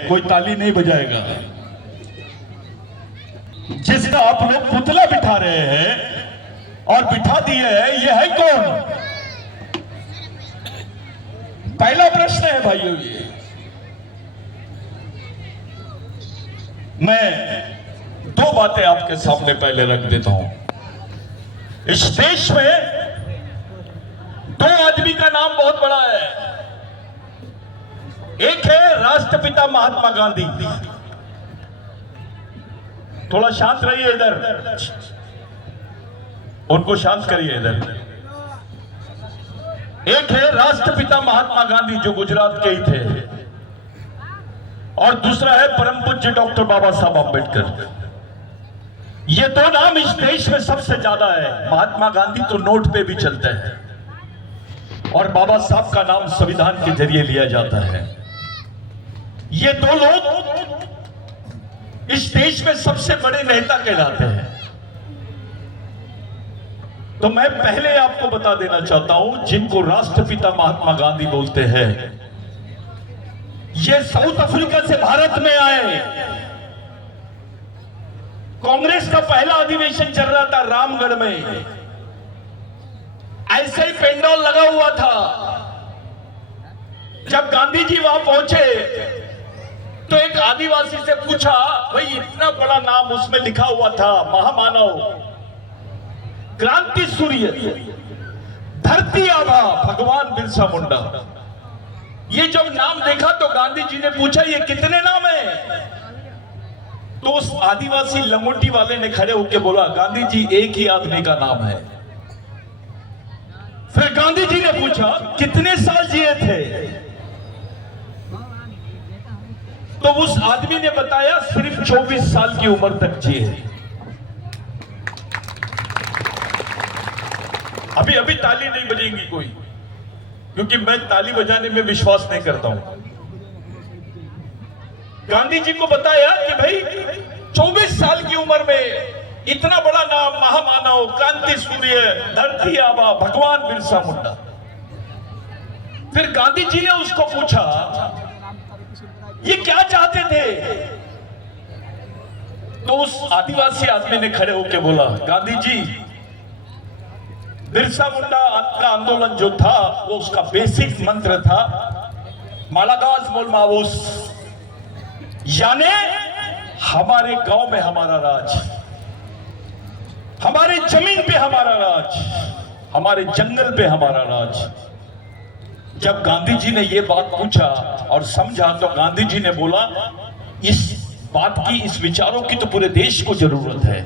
कोई ताली नहीं बजाएगा। जिसका आप लोग पुतला बिठा रहे हैं और बिठा दिए हैं, यह है कौन? पहला प्रश्न है भाइयों। ये मैं दो बातें आपके सामने पहले रख देता हूं। इस देश में दो आदमी का नाम बहुत बड़ा है। एक है राष्ट्रपिता महात्मा गांधी। थोड़ा शांत रहिए इधर, उनको शांत करिए इधर। एक है राष्ट्रपिता महात्मा गांधी जो गुजरात के ही थे, और दूसरा है परम पूज्य डॉक्टर बाबा साहब अम्बेडकर। ये दो नाम इस देश में सबसे ज्यादा है। महात्मा गांधी तो नोट पे भी चलते हैं और बाबा साहब का नाम संविधान के जरिए लिया जाता है। ये दो लोग इस देश में सबसे बड़े नेता कहलाते हैं। तो मैं पहले आपको बता देना चाहता हूं, जिनको राष्ट्रपिता महात्मा गांधी बोलते हैं, ये साउथ अफ्रीका से भारत में आए। कांग्रेस का पहला अधिवेशन चल रहा था रामगढ़ में। ऐसे ही पेंडोल लगा हुआ था। जब गांधी जी वहां पहुंचे तो एक आदिवासी से पूछा, भाई इतना बड़ा नाम उसमें लिखा हुआ था, महामानव, क्रांति सूर्य, धरती आबा भगवान बिरसा मुंडा। ये जब नाम देखा तो गांधी जी ने पूछा, ये कितने नाम है? तो उस आदिवासी लंगोटी वाले ने खड़े होकर बोला, गांधी जी एक ही आदमी का नाम है। फिर गांधी जी ने पूछा, कितने साल जिए थे? तो उस आदमी ने बताया, सिर्फ 24 साल की उम्र तक जिए। अभी अभी ताली नहीं बजेंगी कोई, क्योंकि मैं ताली बजाने में विश्वास नहीं करता हूं। गांधी जी को बताया कि भाई 24 साल की उम्र में इतना बड़ा नाम, महामानव, क्रांति सूर्य, धरती आबा भगवान बिरसा मुंडा। फिर गांधी जी ने उसको पूछा, ये क्या चाहते थे? तो उस आदिवासी आदमी ने खड़े होकर बोला, गांधी जी, बिरसा मुंडा का आंदोलन जो था वो उसका बेसिक मंत्र था मालागाज मोल मावूस, यानी हमारे गांव में हमारा राज, हमारे जमीन पे हमारा राज, हमारे जंगल पे हमारा राज। जब गांधी जी ने ये बात पूछा और समझा तो गांधी जी ने बोला, इस बात की, इस विचारों की तो पूरे देश को जरूरत है।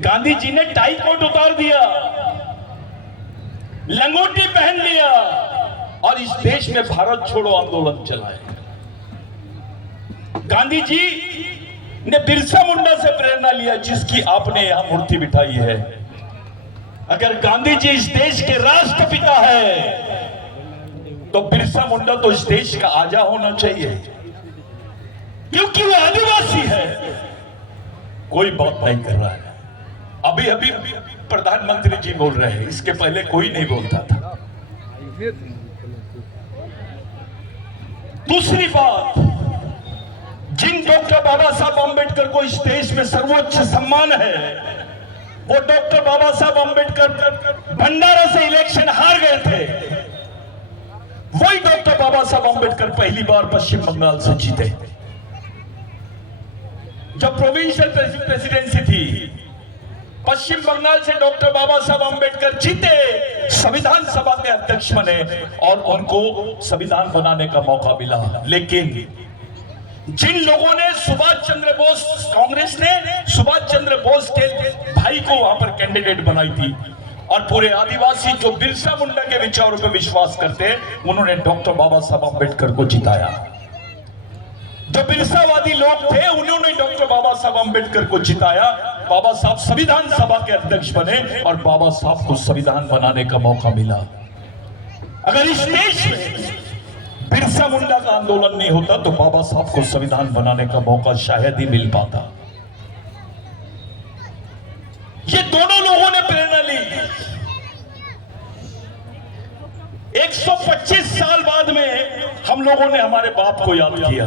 गांधी जी ने टाई कोट उतार दिया, लंगोटी पहन लिया और इस देश में भारत छोड़ो आंदोलन चलाया। गांधी जी ने बिरसा मुंडा से प्रेरणा लिया, जिसकी आपने यहां मूर्ति बिठाई है। अगर गांधी जी इस देश के राष्ट्रपिता है तो बिरसा मुंडा तो इस देश का आजा होना चाहिए, क्योंकि वो आदिवासी है। कोई बात नहीं कर रहा है। अभी अभी प्रधानमंत्री जी बोल रहे हैं, इसके पहले कोई नहीं बोलता था। दूसरी बात, जिन डॉक्टर बाबा साहब अम्बेडकर को इस देश में सर्वोच्च सम्मान है, वो डॉक्टर बाबा साहब अम्बेडकर भंडारा से इलेक्शन हार गए थे। वही डॉक्टर बाबा साहब अम्बेडकर पहली बार पश्चिम बंगाल से जीते। जब प्रोविंशियल प्रेसिडेंसी थी, पश्चिम बंगाल से डॉक्टर बाबा साहब अम्बेडकर जीते, संविधान सभा के अध्यक्ष बने और उनको संविधान बनाने का मौका मिला। लेकिन जिन लोगों ने सुभाष चंद्र बोस, कांग्रेस ने सुभाष चंद्र बोस के भाई को वहां पर कैंडिडेट बनाई थी, और पूरे आदिवासी जो बिरसा मुंडा के विचारों पर विश्वास करते, उन्होंने डॉक्टर बाबा साहब अम्बेडकर को जिताया। जो बिरसावादी लोग थे, उन्होंने डॉक्टर बाबा साहब अम्बेडकर को जिताया। बाबा साहब संविधान सभा के अध्यक्ष बने और बाबा साहब को संविधान बनाने का मौका मिला। अगर इस देश में बिरसा मुंडा का आंदोलन नहीं होता तो बाबा साहब को संविधान बनाने का मौका शायद ही मिल पाता। ये दोनों लोगों ने प्रेरणा ली। 125 साल बाद में हम लोगों ने हमारे बाप को याद किया।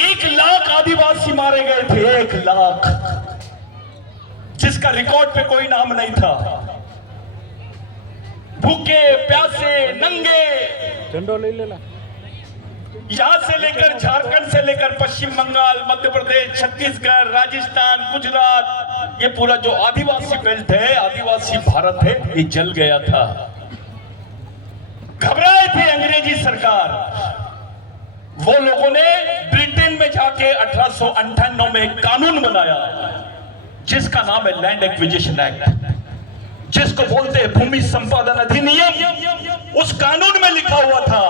1 लाख आदिवासी मारे गए थे, 1 लाख, जिसका रिकॉर्ड पे कोई नाम नहीं था। भूखे प्यासे नंगे, यहां से लेकर झारखंड से लेकर पश्चिम बंगाल, मध्य प्रदेश, छत्तीसगढ़, राजस्थान, गुजरात, ये पूरा जो आदिवासी बेल्ट है, आदिवासी भारत है, ये जल गया था। घबराए थे अंग्रेजी सरकार। वो लोगों ने ब्रिटेन में जाके 1898 में एक कानून बनाया जिसका नाम है लैंड एक्विजिशन एक्ट, जिसको बोलते हैं भूमि संपादन अधिनियम। उस कानून में लिखा हुआ था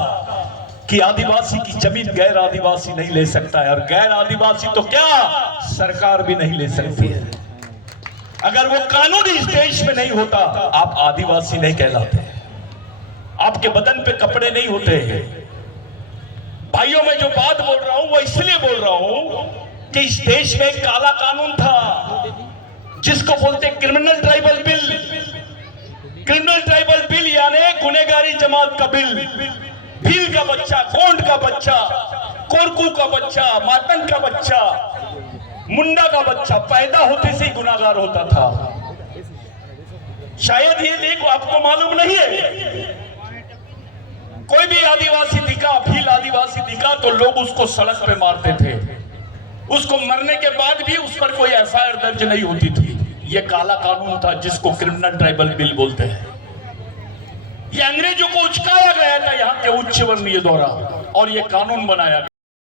कि आदिवासी की जमीन गैर आदिवासी नहीं ले सकता है, और गैर आदिवासी तो क्या सरकार भी नहीं ले सकती है। अगर वो कानून इस देश में नहीं होता, आप आदिवासी नहीं कहलाते, आपके बदन पे कपड़े नहीं होते। भाइयों, मैं जो बात बोल रहा हूं वो इसलिए बोल रहा हूं कि इस देश में एक काला कानून था जिसको बोलते criminal tribal bill. Criminal tribal bill यानी गुनहगारी जमात का बिल। भील का बच्चा, गोंड का बच्चा, कोरकू का बच्चा, मातंग का बच्चा, मुंडा का बच्चा पैदा होते से ही गुनाहगार होता था। शायद ये लेख आपको मालूम नहीं है। कोई भी आदिवासी दिखा, भील आदिवासी दिखा, तो लोग उसको सड़क पे मारते थे। उसको मरने के बाद भी उस पर कोई एफआईआर दर्ज नहीं होती थी। ये काला कानून था जिसको क्रिमिनल ट्राइबल बिल बोलते हैं। ये अंग्रेजों को उचकाया गया था यहाँ के उच्च वर्णीय द्वारा, और ये कानून बनाया गया।